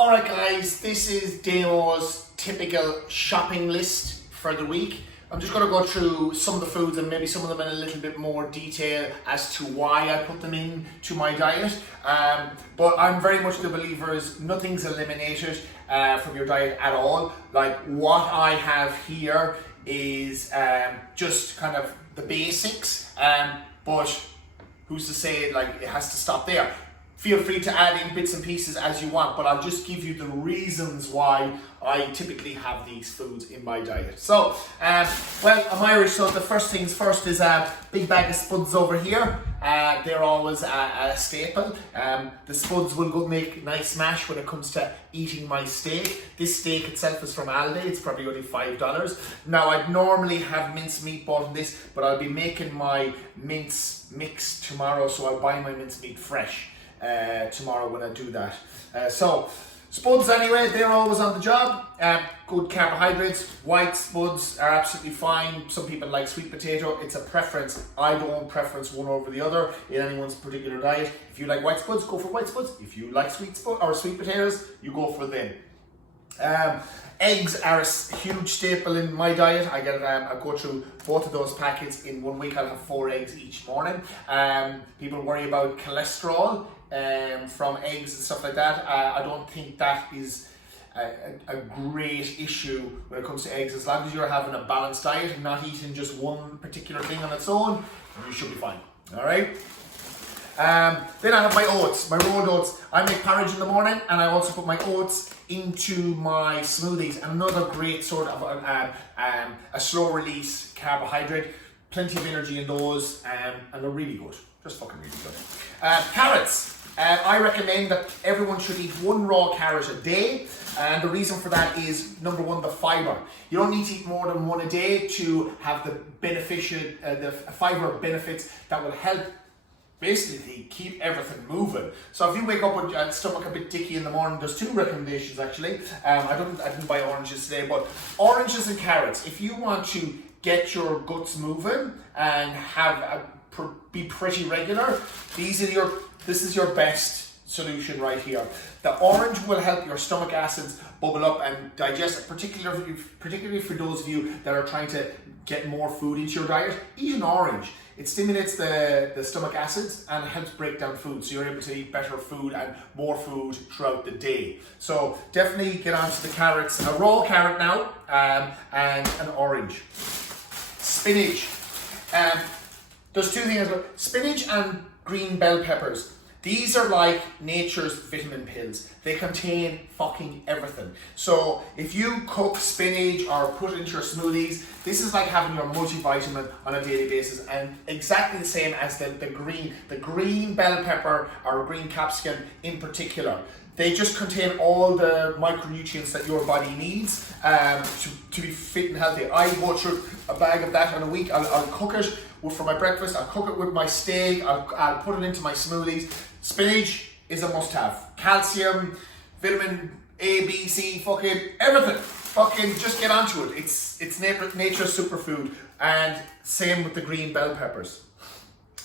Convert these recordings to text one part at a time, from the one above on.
Alright guys, this is Damo's typical shopping list for the week. I'm just going to go through some of the foods and maybe some of them in a little bit more detail as to why I put them into my diet. But I'm very much the believer is nothing's eliminated from your diet at all. Like what I have here is just kind of the basics, but who's to say like it has to stop there? Feel free to add in bits and pieces as you want, but I'll just give you the reasons why I typically have these foods in my diet. So, well, I'm Irish, so the first things first is a big bag of spuds over here. They're always a staple. The spuds will go make nice mash when it comes to eating my steak. This steak itself is from Aldi. It's probably only $5. Now, I'd normally have mince meat bought in this, but I'll be making my mince mix tomorrow, so I'll buy my mince meat fresh tomorrow when I do that. So spuds anyway, they're always on the job. Good carbohydrates. White spuds are absolutely fine. Some people like sweet potato. It's a preference. I don't preference one over the other in anyone's particular diet. If you like white spuds, go for white spuds. If you like sweet potatoes, you go for them. Eggs are a huge staple in my diet. I go through both of those packets in 1 week. I'll have 4 eggs each morning. People worry about cholesterol from eggs and stuff like that. I don't think that is a great issue when it comes to eggs. As long as you're having a balanced diet and not eating just one particular thing on its own, you should be fine. All right. Then I have my oats, my rolled oats. I make porridge in the morning, and I also put my oats into my smoothies. Another great sort of a slow release carbohydrate. Plenty of energy in those, and they're really good. Just fucking really good. Carrots. I recommend that everyone should eat 1 raw carrot a day, and the reason for that is number 1, the fiber. You don't need to eat more than 1 a day to have the the fiber benefits that will help basically keep everything moving. So if you wake up with your stomach a bit dicky in the morning, there's 2 recommendations actually. I didn't buy oranges today, but oranges and carrots. If you want to get your guts moving and be pretty regular, this is your best solution right here. The orange will help your stomach acids bubble up and digest, particularly for those of you that are trying to get more food into your diet. Eat an orange. It stimulates the stomach acids and it helps break down food, so you're able to eat better food and more food throughout the day. So definitely get onto the carrots. A raw carrot now, and an orange. Spinach. There's 2 things: spinach and green bell peppers. These are like nature's vitamin pills. They contain fucking everything. So if you cook spinach or put it into your smoothies, this is like having your multivitamin on a daily basis, and exactly the same as the green bell pepper or green capsicum in particular. They just contain all the micronutrients that your body needs to be fit and healthy. I go through a bag of that in a week. I'll cook it for my breakfast. I'll cook it with my steak. I'll put it into my smoothies. Spinach is a must-have. Calcium, vitamin A, B, C, fucking everything. Fucking just get onto it. It's nature's superfood. And same with the green bell peppers.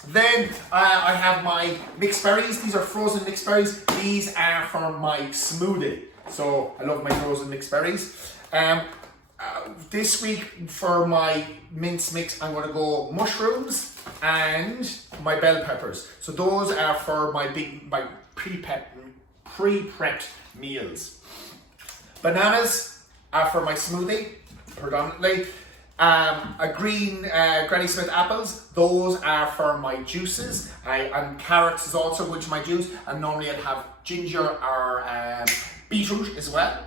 Then I have my mixed berries. These are frozen mixed berries. These are for my smoothie. So I love my frozen mixed berries. This week for my mince mix, I'm going to go mushrooms and my bell peppers. So those are for my pre-prepped meals. Bananas are for my smoothie, predominantly. Granny Smith apples, those are for my juices. And carrots is also which my juice, and normally I'd have ginger or beetroot as well.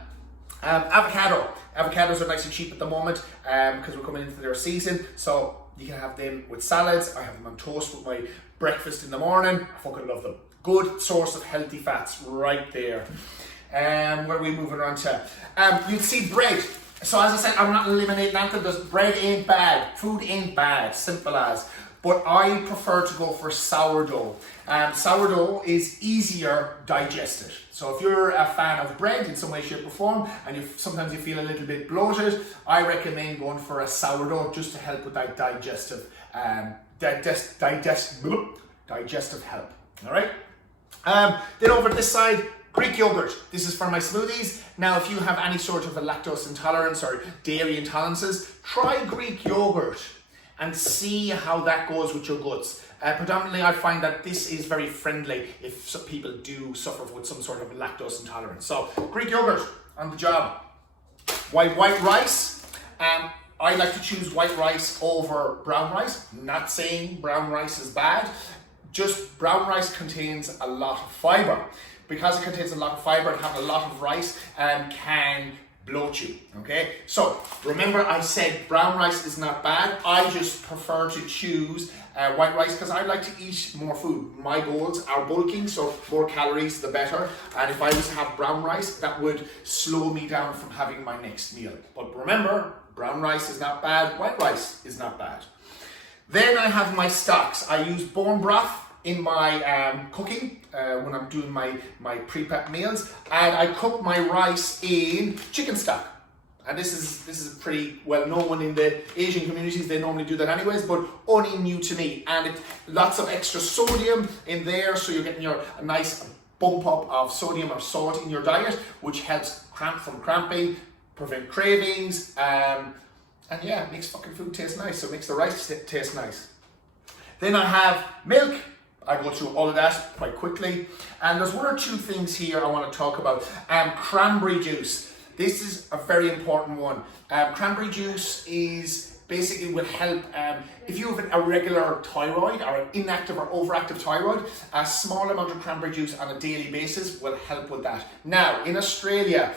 Avocados are nice and cheap at the moment because we're coming into their season, so you can have them with salads. I have them on toast with my breakfast in the morning. I fucking love them. Good source of healthy fats right there. Where are we moving on to? You'd see bread. So as I said, I'm not eliminating anything. Bread ain't bad. Food ain't bad. Simple as. But I prefer to go for sourdough. Sourdough is easier digested. So if you're a fan of bread in some way, shape or form, and sometimes you feel a little bit bloated, I recommend going for a sourdough just to help with that digestive help. All right. Then over this side, Greek yogurt. This is for my smoothies. Now, if you have any sort of a lactose intolerance or dairy intolerances, try Greek yogurt and see how that goes with your guts. Predominantly, I find that this is very friendly if some people do suffer with some sort of lactose intolerance. So, Greek yogurt on the job. White rice. I like to choose white rice over brown rice. Not saying brown rice is bad. Just brown rice contains a lot of fiber. Because it contains a lot of fiber and having a lot of rice can bloat you, okay? So remember I said brown rice is not bad. I just prefer to choose white rice because I like to eat more food. My goals are bulking, so more calories the better. And if I was to have brown rice, that would slow me down from having my next meal. But remember, brown rice is not bad, white rice is not bad. Then I have my stocks. I use bone broth in my cooking when I'm doing my pre-prep meals, and I cook my rice in chicken stock. And this is pretty well known in the Asian communities. They normally do that anyways, but only new to me. And lots of extra sodium in there, so you're getting a nice bump up of sodium or salt in your diet, which helps from cramping, prevent cravings, and yeah, it makes fucking food taste nice. So it makes the rice taste nice. Then I have milk. I go through all of that quite quickly. And there's one or two things here I want to talk about. Cranberry juice. This is a very important one. Cranberry juice basically will help if you have an irregular thyroid or an inactive or overactive thyroid. A small amount of cranberry juice on a daily basis will help with that. Now, in Australia,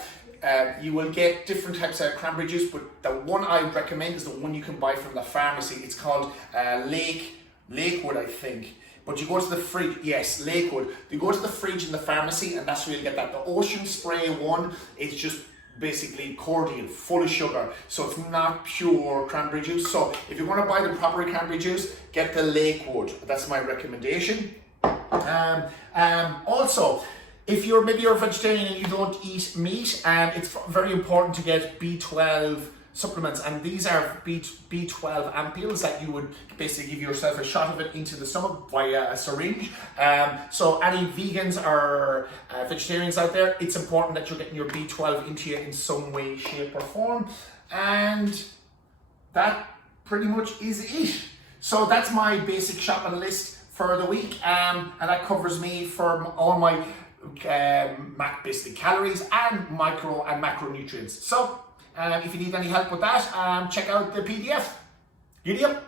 you will get different types of cranberry juice, but the one I recommend is the one you can buy from the pharmacy. It's called Lakewood, I think. But you go to the fridge, yes, Lakewood. You go to the fridge in the pharmacy and that's where you get that. The Ocean Spray one is just basically cordial, full of sugar. So it's not pure cranberry juice. So if you want to buy the proper cranberry juice, get the Lakewood. That's my recommendation. Also, if maybe you're a vegetarian and you don't eat meat, it's very important to get B12 supplements, and these are B12 ampules that you would basically give yourself a shot of it into the stomach via a syringe. So any vegans or vegetarians out there, it's important that you're getting your B12 into you in some way, shape or form. And that pretty much is it. So that's my basic shopping list for the week, and that covers me for all my basically calories and micro and macronutrients. So if you need any help with that, check out the PDF. Giddy up!